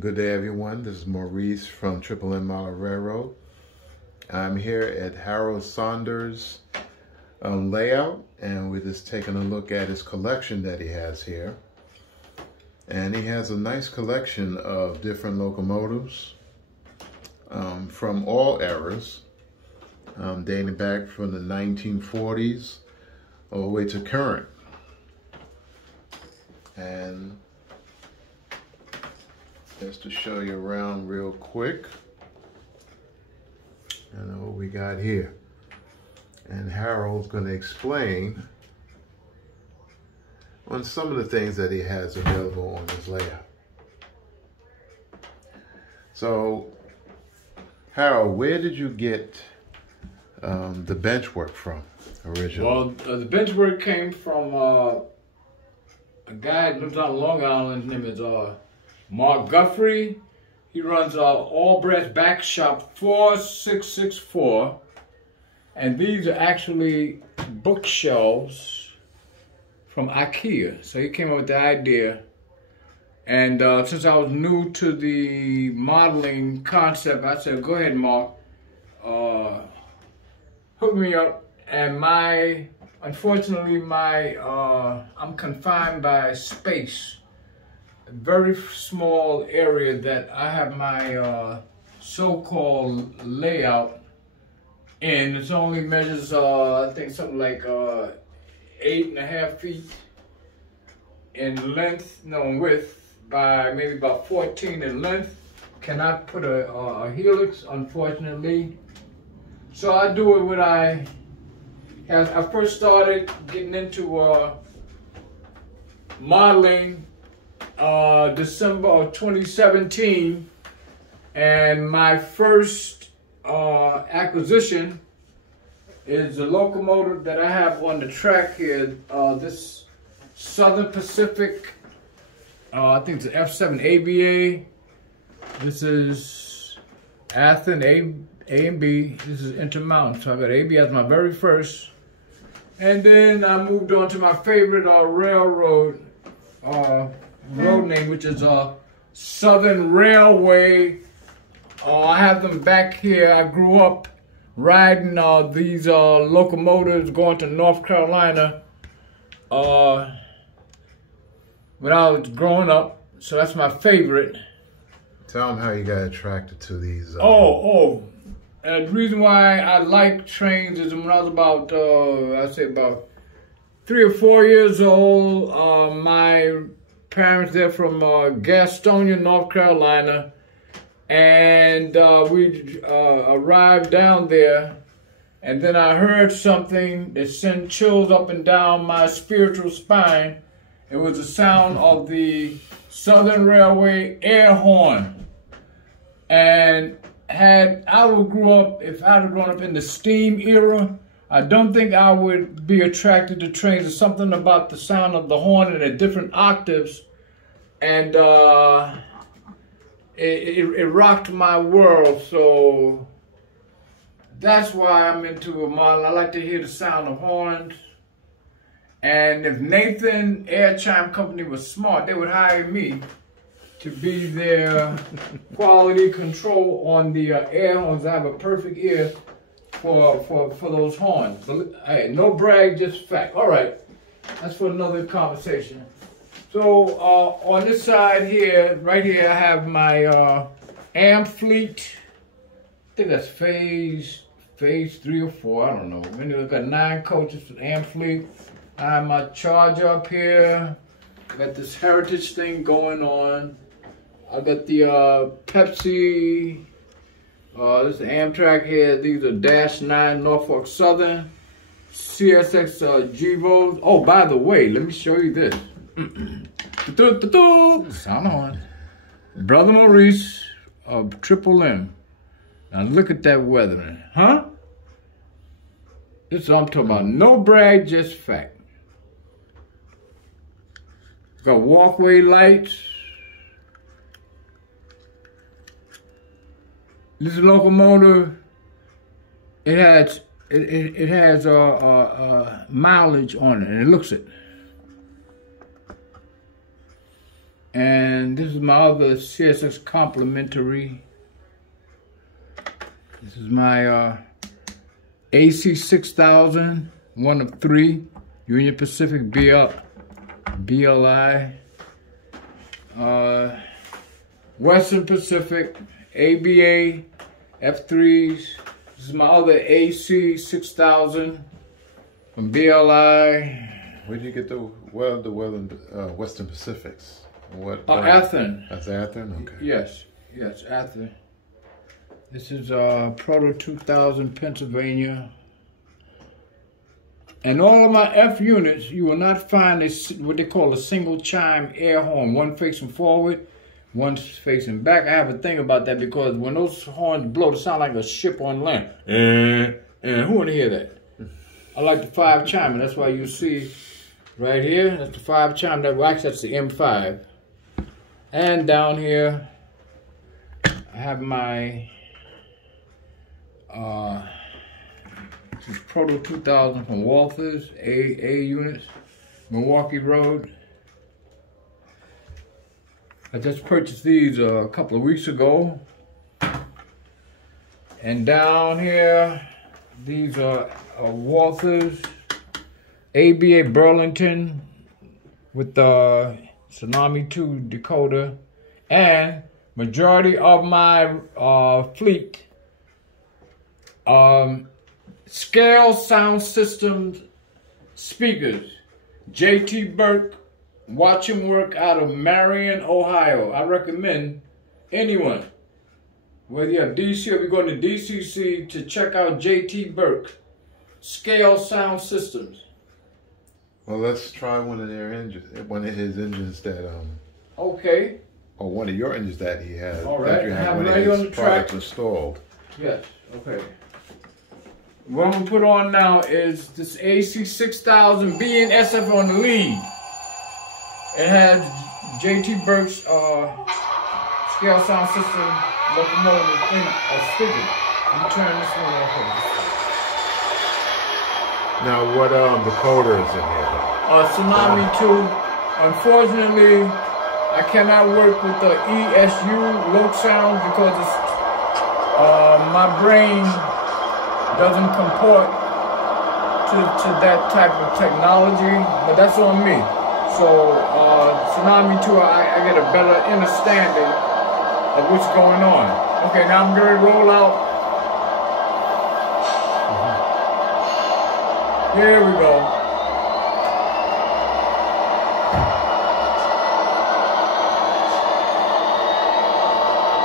Good day, everyone. This is Maurice from Triple M Modular Railroad. I'm here at Harold Saunder's layout, and we're just taking a look at his collection that he has here. And he has a nice collection of different locomotives from all eras, dating back from the 1940s all the way to current. And just to show you around real quick, and what we got here. And Harold's going to explain on some of the things that he has available on his layout. So, Harold, where did you get the bench work from originally? Well, the bench work came from a guy that lives on Long Island. His name is Mark Guthrie. He runs Albrecht Back Shop 4664, and these are actually bookshelves from IKEA. So he came up with the idea, and since I was new to the modeling concept, I said, "Go ahead, Mark, hook me up." And unfortunately, I'm confined by space. A very small area that I have my so-called layout in. It only measures, I think, something like 8.5 feet in length, no, in width, by maybe about 14 in length. Cannot put a helix, unfortunately. So I do it when I first started getting into modeling December of 2017, and my first acquisition is the locomotive that I have on the track here, this Southern Pacific, I think it's an F7 ABA. This is Athens A and B. This is Intermountain, so I got AB as my very first. And then I moved on to my favorite railroad road name, which is Southern Railway. I have them back here. I grew up riding these locomotives going to North Carolina when I was growing up. So that's my favorite. Tell them how you got attracted to these. And the reason why I like trains is when I was about, I'd say about 3 or 4 years old, my parents, they're from Gastonia, North Carolina, and we arrived down there, and then I heard something that sent chills up and down my spiritual spine. It was the sound of the Southern Railway air horn. And if I'd have grown up in the steam era, I don't think I would be attracted to trains. There's something about the sound of the horn and the different octaves, and it rocked my world. So that's why I'm into a model. I like to hear the sound of horns. And if Nathan Air Chime Company was smart, they would hire me to be their quality control on the air horns. I have a perfect ear for those horns. But, hey, no brag, just fact. All right, that's for another conversation. So on this side here, right here, I have my amp fleet. I think that's phase 3 or 4, I don't know. We've got 9 coaches for the amp fleet. I have my charger up here. Got this heritage thing going on. I got the Pepsi, this is the Amtrak here. These are -9 Norfolk Southern, CSX GEVO. Oh, by the way, let me show you this. Sound on. Brother Maurice of Triple M. Now look at that weather, huh? This is what I'm talking about. No brag, just fact. Got walkway lights. This locomotive, it has mileage on it, and it looks it. And this is my other CSX complimentary. This is my AC 6000, one of 3, Union Pacific BLI, Western Pacific, ABA, F3s. This is my other AC 6000 from BLI. Where did you get the Western Pacifics? What? Athens. That's Athens? Okay. Yes, Athens. This is Proto 2000 Pennsylvania. And all of my F units, you will not find what they call a single chime air horn. One facing forward, one facing back. I have a thing about that because when those horns blow, they sound like a ship on land. And who want to hear that? I like the 5 chime, and that's why you see right here, that's the 5 chime. Actually, that's the M5. And down here, I have my this is Proto 2000 from Walthers, A units, Milwaukee Road. I just purchased these a couple of weeks ago. And down here, these are Walthers, ABA Burlington with the Tsunami 2 decoder, and majority of my fleet scale sound systems speakers. J.T. Burke, watch him work out of Marion, Ohio. I recommend anyone, whether you have DC or you're going to DCC, to check out J.T. Burke scale sound systems. Well, let's try one of his engines that Okay. or one of your engines that he has. All right. That you have one of his products installed. Yes. Okay. What I'm gonna put on now is this AC 6000 BNSF on the lead. It has J.T. Burke's scale sound system locomotive thing, speaker. You turn this one off. Now, what decoder is in here? Tsunami 2. Unfortunately, I cannot work with the ESU low sound because it's my brain doesn't comport to that type of technology, but that's on me. So Tsunami 2, I get a better understanding of what's going on. Okay, now I'm going to roll out. Here we go.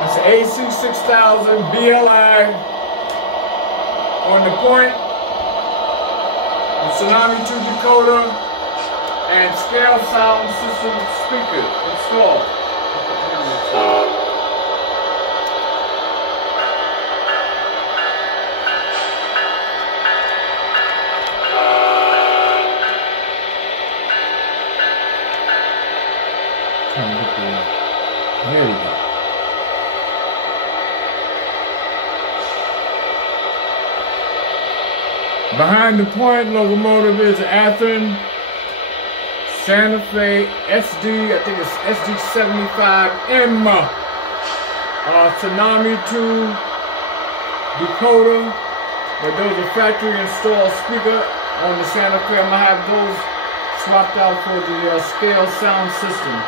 That's the AC 6000 BLI. On the point, the Tsunami 2 decoder, and scale sound system speaker installed. There we go. Behind the point locomotive is Athens, Santa Fe, SD, I think it's SD75M, Tsunami 2 decoder, but those are factory installed speaker on the Santa Fe. I'm gonna have those swapped out for the scale sound system.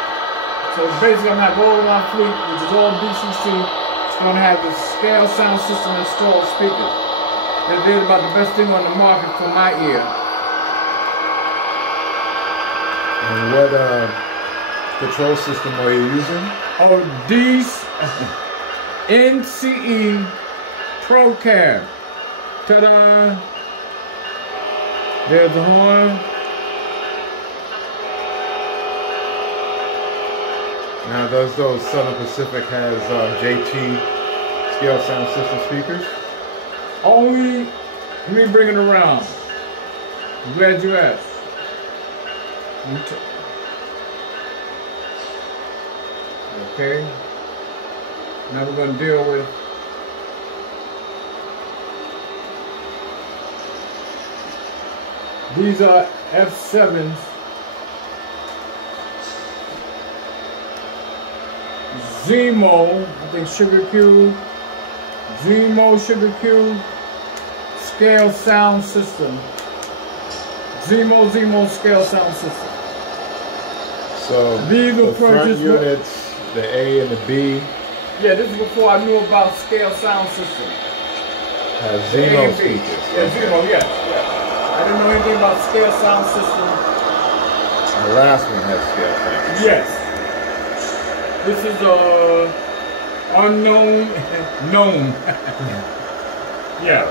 So basically I'm gonna have all of my fleet, which is all DCC, it's gonna have the scale sound system installed speakers. That is about the best thing on the market for my ear. And what control system are you using? Oh, these NCE Pro Cab. Ta-da! There's the horn. Now, does those Southern Pacific has JT scale sound system speakers? Only, let me bring it around. I'm glad you asked. Okay. Now we're going to deal with these. Are F7s. ZEMO, I think Sugar Cube, ZEMO Sugar Cube, scale sound system. ZEMO scale sound system. So these the were front purchased units, the A and the B, yeah, this is before I knew about scale sound system. have ZEMO speakers. Yeah, ZEMO, yes. I didn't know anything about scale sound system. The last one has scale sound. Yes. This is unknown, known. Yeah.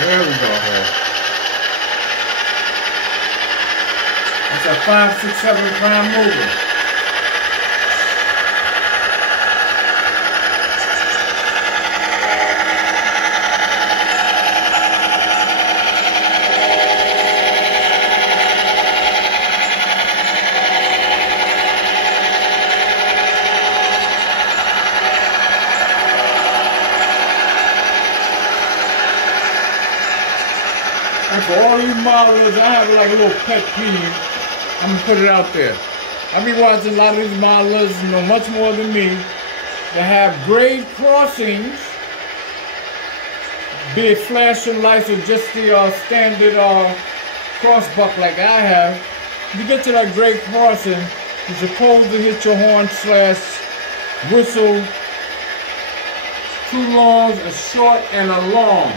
There we go. It's a 567 prime mover. And for all you modelers, I have like a little pet peeve. I'm gonna put it out there. I be watching a lot of these modelers, know much more than me, that have grade crossings, be it flashing lights or just the standard cross buck like I have. You get to that grade crossing, you're supposed to hit your horn slash whistle 2 longs, a short, and a long.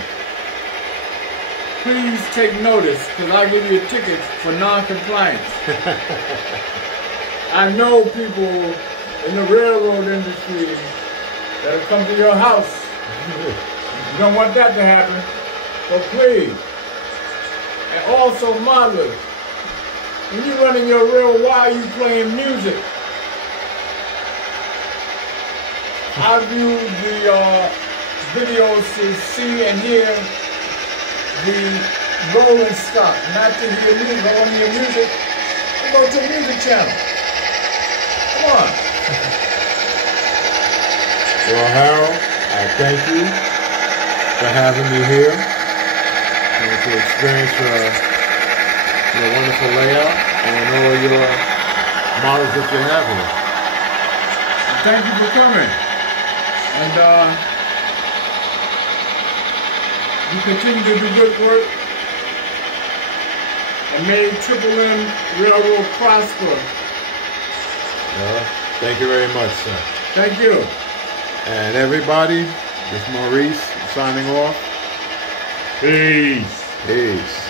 Please take notice, because I'll give you a ticket for non-compliance. I know people in the railroad industry that'll come to your house. You don't want that to happen, so please. And also modelers, when you're running your reel, why are you playing music? I view the videos to see and hear the rolling stock, not to hear music. I want to hear music. I go to a music channel. Come on. Well, Harold, I thank you for having me here and to experience your wonderful layout and all your models that you have here. Thank you for coming. And you continue to do good work, and may Triple M Railroad prosper. Thank you very much, sir. Thank you. And everybody, this is Maurice signing off. Peace. Peace.